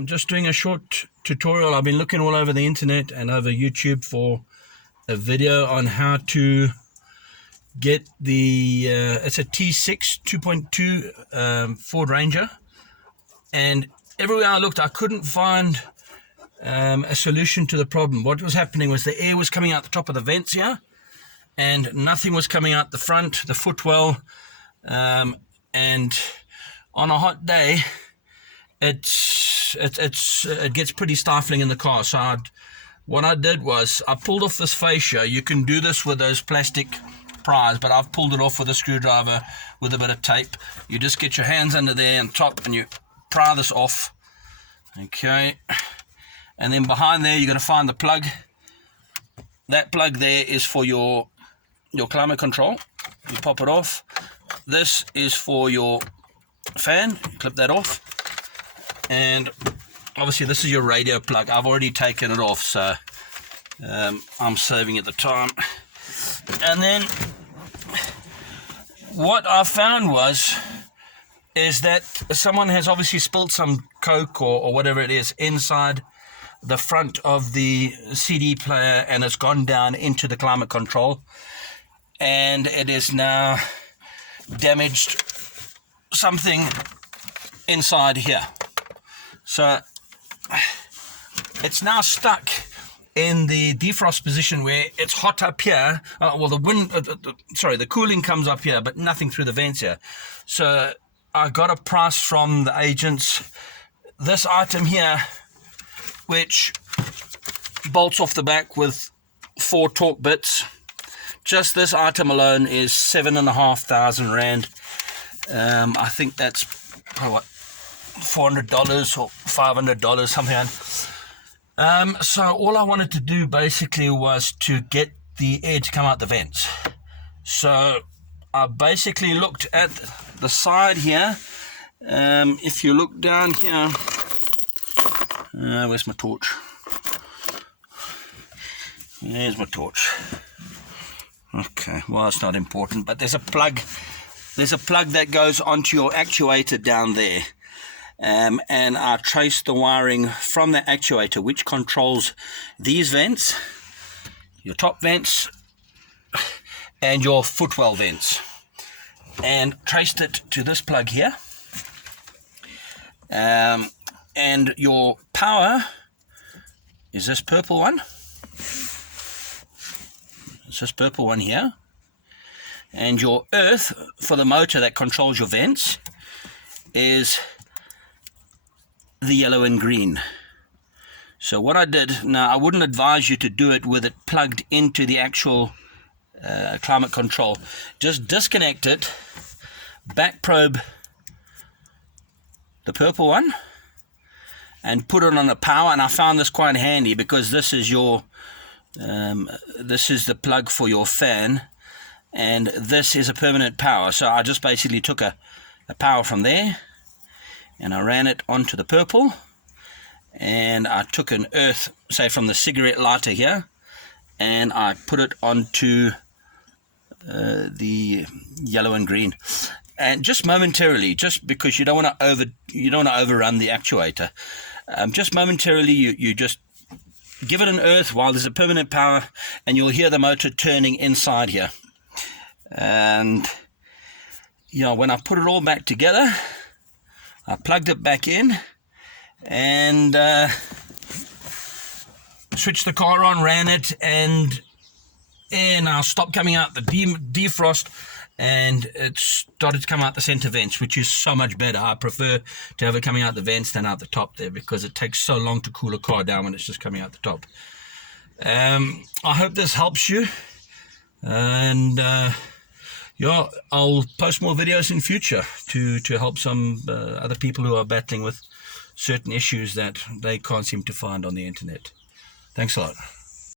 I'm just doing a short tutorial. I've been looking all over the internet and over YouTube for a video on how to get the it's a T6 2.2 Ford Ranger, and everywhere I looked I couldn't find a solution to the problem. What was happening was the air was coming out the top of the vents here and nothing was coming out the front, the footwell, and on a hot day it gets pretty stifling in the car. So what I did was I pulled off this fascia. You can do this with those plastic pries, but I've pulled it off with a screwdriver with a bit of tape. You just get your hands under there and top and you pry this off, okay, and then behind there you're going to find the plug. That plug there is for your climate control. You pop it off. This is for your fan. Clip that off. And obviously this is your radio plug. I've already taken it off, so I'm saving it the time. And then what I found is that someone has obviously spilled some Coke or whatever it is inside the front of the CD player, and it's gone down into the climate control, and it is now damaged something inside here. So it's now stuck in the defrost position where it's hot up here. Well, the wind, the cooling comes up here, but nothing through the vents here. So I got a price from the agents. This item here, which bolts off the back with 4 torque bits. Just this item alone is 7,500 Rand. I think that's what, $400 or $500, something like that. So all I wanted to do basically was to get the air to come out the vents. So I basically looked at the side here. If you look down here, where's my torch? There's my torch. Okay, well, it's not important, but there's a plug that goes onto your actuator down there. And I traced the wiring from the actuator, which controls these vents, your top vents and your footwell vents, and traced it to this plug here. And your power is this purple one. It's this purple one here. And your earth for the motor that controls your vents is the yellow and green. So what I did, now I wouldn't advise you to do it with it plugged into the actual climate control. Just disconnect it, back probe the purple one and put it on the power. And I found this quite handy because this is your this is the plug for your fan, and this is a permanent power. So I just basically took a power from there and I ran it onto the purple, and I took an earth, say from the cigarette lighter here, and I put it onto the yellow and green. And just momentarily, just because you don't want to overrun the actuator, just momentarily you just give it an earth while there's a permanent power, and you'll hear the motor turning inside here. And you know, when I put it all back together, I plugged it back in and switched the car on, ran it, and I stopped coming out the defrost, and it started to come out the center vents, which is so much better. I prefer to have it coming out the vents than out the top there, because it takes so long to cool a car down when it's just coming out the top. I hope this helps you, and yeah, I'll post more videos in future to help some other people who are battling with certain issues that they can't seem to find on the internet. Thanks a lot.